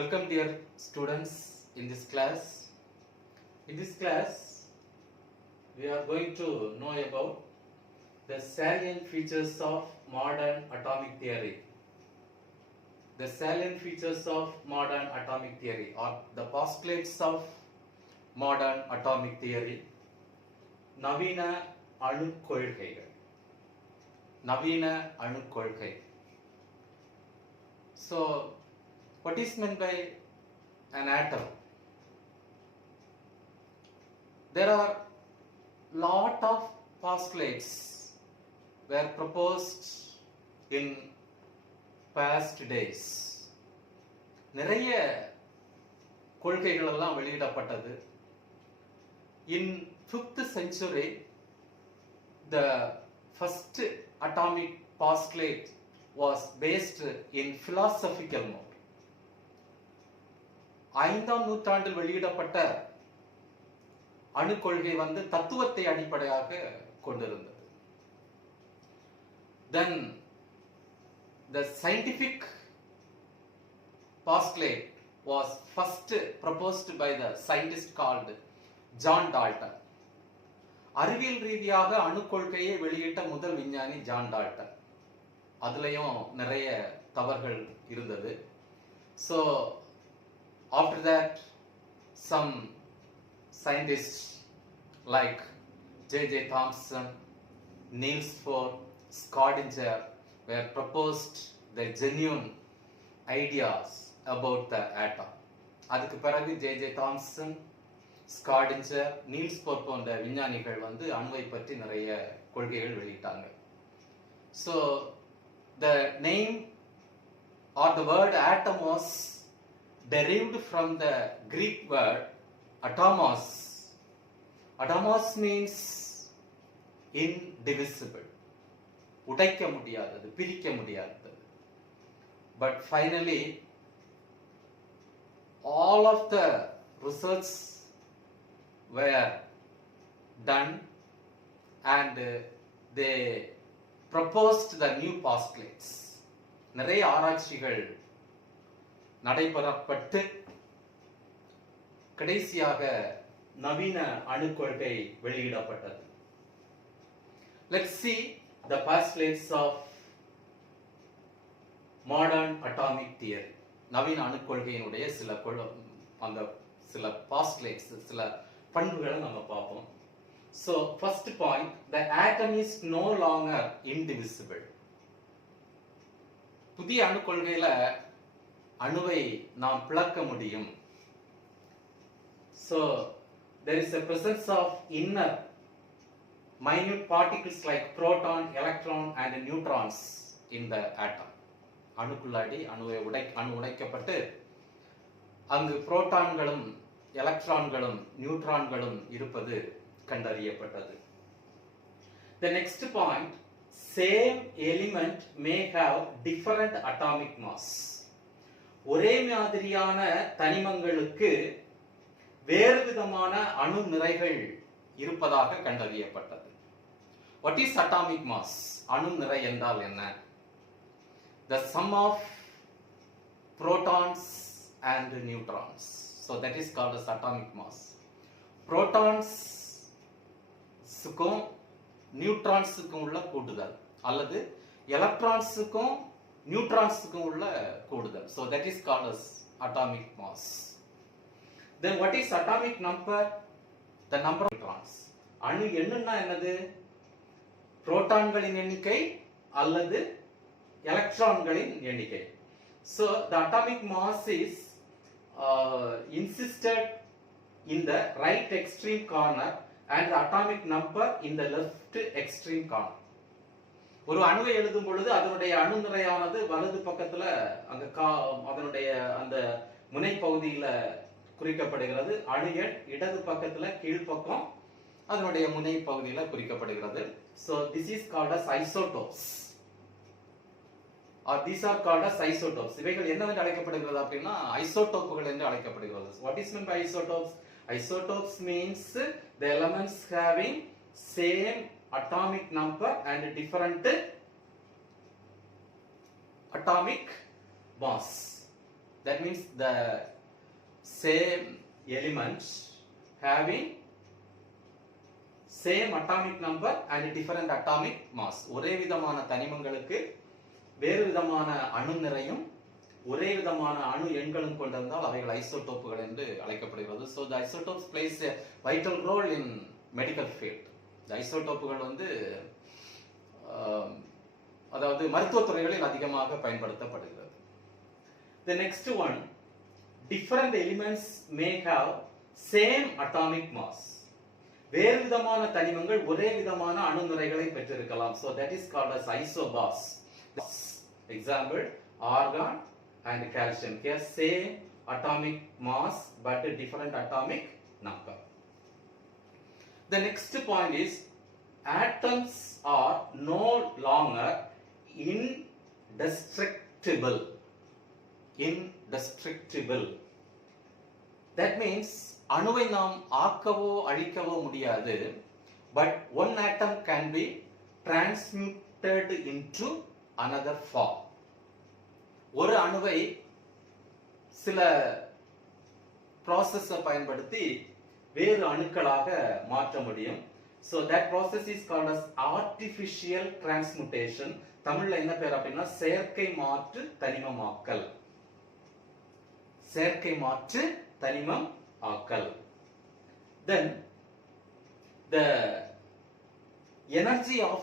Welcome dear students in this class. In this class we are going to know about the salient features of modern atomic theory. The salient features of modern atomic theory or the postulates of modern atomic theory. நவீன அணுக் கொள்கைகள். நவீன அணுக் கொள்கை. So what is meant by an atom? There are lot of postulates were proposed in past days. நிறைய கொள்கைகள் எல்லாம் வெளியிடப்பட்டது. In 5th century, the first atomic postulate was based in philosophical mode. 5ஆம் நூற்றாண்டில் வெளியிடப்பட்ட அணுக் கொள்கை தத்துவத்தை அடிப்படையாக கொண்டிருந்தது. Then the scientific postulate was first proposed by the scientist called John Dalton. அறிவியல் ரீதியாக அணுக் கொள்கையை வெளியிட்ட முதல் விஞ்ஞானி ஜான் டால்டன். அதுலயும் நிறைய தவறுகள் இருந்தது. So after that, some scientists like J.J. Thomson, Niels Bohr, Schrödinger were proposed the genuine ideas about the atom. அதுக்கு பிறகு J.J. Thomson, Schrödinger, Niels Bohr போன்ற விஞ்ஞானிகள் அணுவை பற்றி நிறைய கொள்கைகள் வெளியிட்டாங்க. So the name or the word atom was derived from the Greek word atomos. Atomos means indivisible. உடைக்க முடியாதது, பிரிக்க முடியாதது. But finally, all of the research were done and they proposed the new postulates. நிறைய ஆராய்ச்சிகள் நடைபெறப்பட்டு கடைசியாக நவீன அணுக் கொள்கை வெளியிடப்பட்டது. Let's see the postulates of modern atomic theory. நவீன அணுக் கொள்கையினுடைய சில postulates, சில பண்புகளை நம்ம பார்ப்போம். So first point, the atom is no longer indivisible. புதிய அணுக் கொள்கையில அணுவை நாம் பிளக்க முடியும். So there is a presence of inner minute particles like proton, electron and neutrons in the atom. அணுக்குள்ளாடி அணு உடைக்கப்பட்டு அங்கு புரோட்டான்களும் எலக்ட்ரான்களும் நியூட்ரான்களும் இருப்பது கண்டறியப்பட்டது. The next point, same element may have different atomic mass. ஒரே மாதிரியான தனிமங்களுக்கு வேறு விதமான அணு நிறைகள் இருப்பதாக கண்டறியப்பட்டது. What is atomic mass? அணு நிறை என்றால் என்ன? The sum of protons and neutrons. So that is called as atomic mass. Protons க்கும் நியூட்ரான்ஸுக்கும் உள்ள கூடுதல் அல்லது எலக்ட்ரான்ஸுக்கும் நியூட்ரான்ஸுக்கும் உள்ள கூடுதல். So that is called as atomic mass. Then what is atomic number? The number of neutrons. அணு எண்ணுன்னா என்னது? புரோட்டான்களின் எண்ணிக்கை அல்லது எலக்ட்ரான்களின் எண்ணிக்கை. So the atomic mass is insisted in the right extreme corner and the atomic number in the left extreme corner. ஒரு அணுவை எழுதும் பொழுது அதனுடைய அணு நிறையானது வலது பக்கத்துல அதனுடைய அந்த முனை பகுதியில குறிக்கப்படுகிறது. அணு எண் இடது பக்கத்துல கீழ்ப்பக்கம் அதனுடைய முனை பகுதியில குறிக்கப்படுகிறது. So this is called as isotopes. Or these are called as isotopes. இவைகள் என்னவென்று அழைக்கப்படுகிறது அப்படின்னா ஐசோடோப்புகள் என்று அழைக்கப்படுகிறது. What is meant by isotopes? Isotopes means the elements having same atomic number and different atomic mass. That means the same elements having same atomic number and different atomic mass. ஒரே விதமான தனிமங்களுக்கு வேறு விதமான அணு நிறையும் ஒரே விதமான அணு எண்களும் கொண்டிருந்தால் அவைகள் ஐசோடோப்புகள் என்று அழைக்கப்படுகிறது. So the isotopes plays a vital role in medical field. இந்த ஐசோடோப்புகள் வந்து அதாவது மருத்துவ துறைகளில் அதிகமாக பயன்படுத்தப்படுகிறது. The next one, different elements may have same atomic mass. வேறு விதமான தனிமங்கள் ஒரே விதமான அணு நிறைகளை பெற்றிருக்கலாம். So that is called as isobars. Example, argon and calcium. Here same atomic mass but different atomic number. The next point is atoms are no longer indestructible. Indestructible. That means அணுவை நாம் ஆக்கவோ அழிக்கவோ முடியாது. But one atom can be transmuted into another form. ஒரு அணுவை சில process பயன்படுத்தி வேறு அணுக்களாக மாற்ற முடியும். So that process is called as artificial transmutation. தமிழ்ல என்ன பேர் அப்படின்னா செயற்கை மாற்று தனிமமாக்கல். செயற்கை மாற்று தனிமம் ஆக்கல். Then the energy of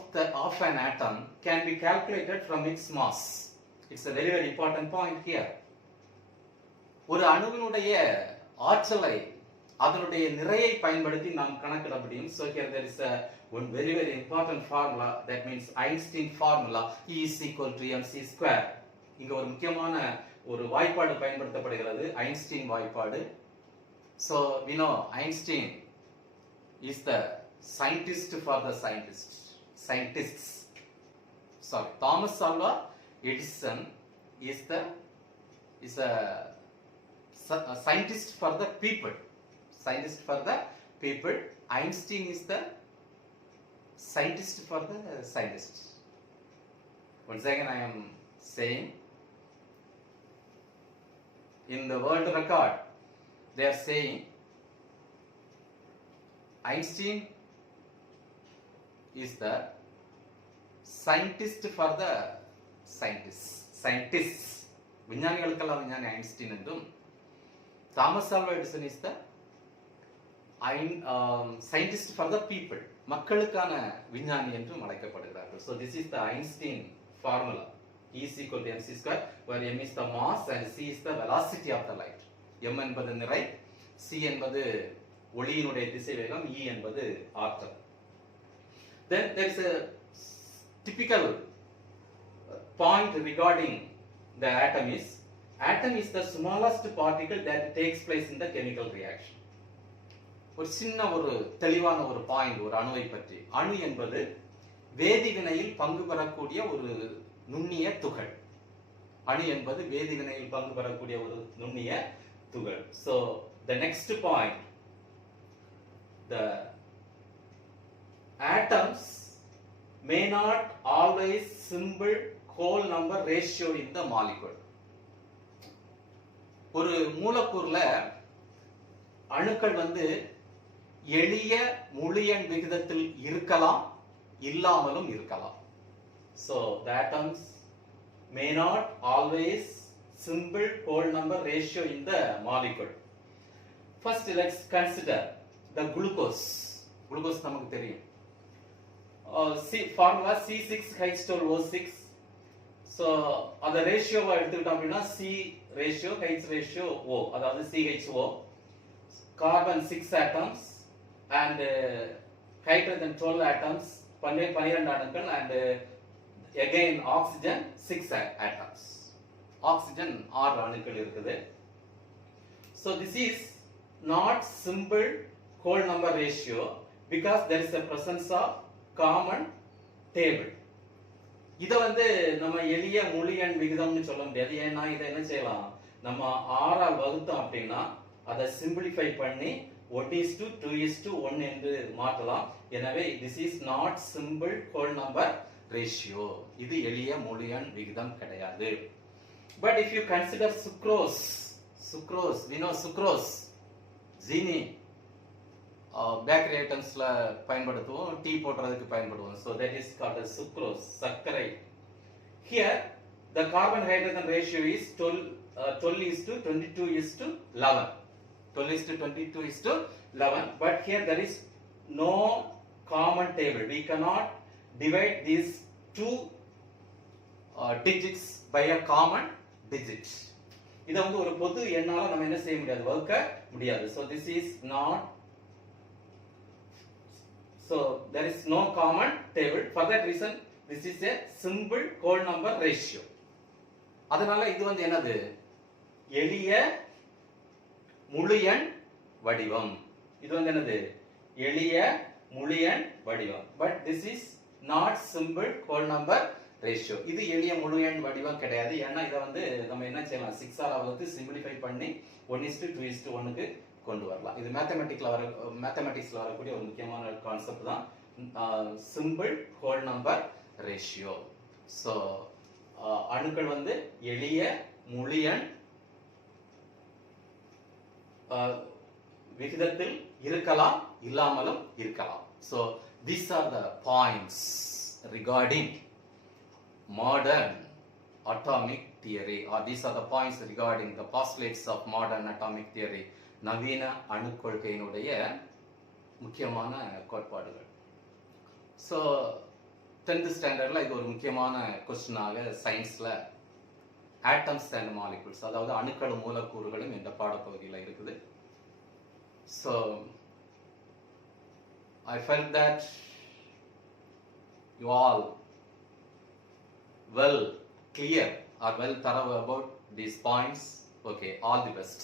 an atom can be calculated from its mass. It's a very important point here. ஒரு அணுவினுடைய ஆற்றலை அதனுடைய நிறையை பயன்படுத்தி நாம் கணக்கிட முடியும். So here there is one very important formula, that means Einstein formula, E is equal to mc square. இங்க ஒரு முக்கியமான ஒரு வாய்ப்பாடு பயன்படுத்தப்படுகிறது, ஐன்ஸ்டீன் வாய்ப்பாடு. So we know Einstein is the scientist for the scientists. Sorry, Thomas Alva Edison is a scientist for the people. Scientist for the people. Einstein is the scientist for the scientists. Once again I am saying, in the world record they are saying Einstein is the scientist for the scientists. விஞ்ஞானிகளுக்கெல்லாம் விஞ்ஞானி Einstein என்றும், Thomas Alva Edison is the scientist for the people, மக்களுக்கான விஞ்ஞானி என்றும் அழைக்கப்படுகிறார்கள். So this is the Einstein formula. E is equal to mc square, where m is the mass and c is the velocity of the light. m என்பது நிறை, c என்பது ஒளியினுடைய திசைவேகம், e என்பது ஆற்றல். Then there is a typical point regarding the atom is the smallest particle that takes place in the chemical reaction. ஒரு சின்ன ஒரு தெளிவான ஒரு பாயிண்ட் ஒரு அணுவை பற்றி. அணு என்பது வேதிவினையில் பங்கு பெறக்கூடிய ஒரு நுண்ணிய துகள். அணு என்பது வேதிவினையில் பங்கு பெறக்கூடிய ஒரு நுண்ணிய துகள். So the next point, the atoms may not always symbol whole number ratio in the molecule. ஒரு மூலக்கூறுல அணுக்கள் வந்து எளிய முழு எண் விகிதத்தில் இருக்கலாம், இல்லாமலும் இருக்கலாம். So the atoms may not always symbol whole number ratio in the molecule. First let's consider the glucose. Glucose நமக்கு தெரியும். Formula C6H12O6. So அந்த ரேஷியோவை எடுத்துக்கிட்டோம் அப்படின்னா C ratio H ratio O, அதாவது CHO. Carbon 6 atoms and hydrogen 12 atoms, 12 அணுக்கள், and again oxygen 6 atoms. Oxygen 6 அணுக்கள் இருக்குது. So this is not simple whole number ratio because there is a presence of common table. இத வந்து நம்ம எளிய முழு எண் விகிதம்னு சொல்ல முடியாது. ஏன்னா இதை என்ன செய்யலாம், நம்ம 6 ஆல் வகுத்தோம் அப்படின்னா அதை சிம்பிளிஃபை பண்ணி 1:2:1 என்று மாற்றலாம். எனவே this is not simple whole number ratio. இது எளிய முழு எண் விகிதம் கிடையாது. But if you consider sucrose, we know sucrose, zini, bakery ஐட்டம்ஸ்ல பயன்படுத்துவோம், டீ போடுறதுக்கு பயன்படுத்துவோம். So that is called as sucrose, சர்க்கரை. Here the carbon hydrogen ratio is 12 is to 22 is to 11. 12 is to 22 is to 11. But here there is no common table. We cannot divide these two digits by a common digit. இத வந்து ஒரு பொது எண்ணால நம்ம என்ன செய்ய முடியாது, வகுக்க முடியாது. So this is not, so there is no common table. For that reason this is a simple whole number ratio. அதனால இது வந்து என்னது, எளிய முழு எண் வடிவம். இது வந்து என்னது, எளிய முழு எண் வடிவம். But this is not simple whole number ratio. இது எளிய முழு எண் வடிவம் கிடையாது. ஏன்னா இதை வந்து நம்ம என்ன செய்யலாம், 6 ஆல் வகுத்து சிம்பிளிஃபை பண்ணி 1:2:1 க்கு கொண்டு வரலாம். இது மேத்தமெட்டிக்ஸ்ல வரக்கூடிய ஒரு முக்கியமான கான்செப்ட் தான் simple whole number ratio. So அணுக்கள் வந்து எளிய முழு எண் விகிதத்தில் இருக்கலாம், இல்லாமலும் இருக்கலாம். So these are the points regarding modern atomic theory, or these are the points regarding the postulates of modern atomic theory. நவீன அணுக் கொள்கையினுடைய முக்கியமான கோட்பாடுகள். ஸோ 10th ஸ்டாண்டர்ட்ல இது ஒரு முக்கியமான கொஸ்டினாக சயின்ஸ்ல ஆட்டம்ஸ் அண்ட் மாலிகுல்ஸ், அதாவது அணுக்களும் மூலக்கூறுகளும் இந்த பாடப்பகுதியில் இருக்குது. So I felt that you all well clear or well thorough about these points. Okay, all the best.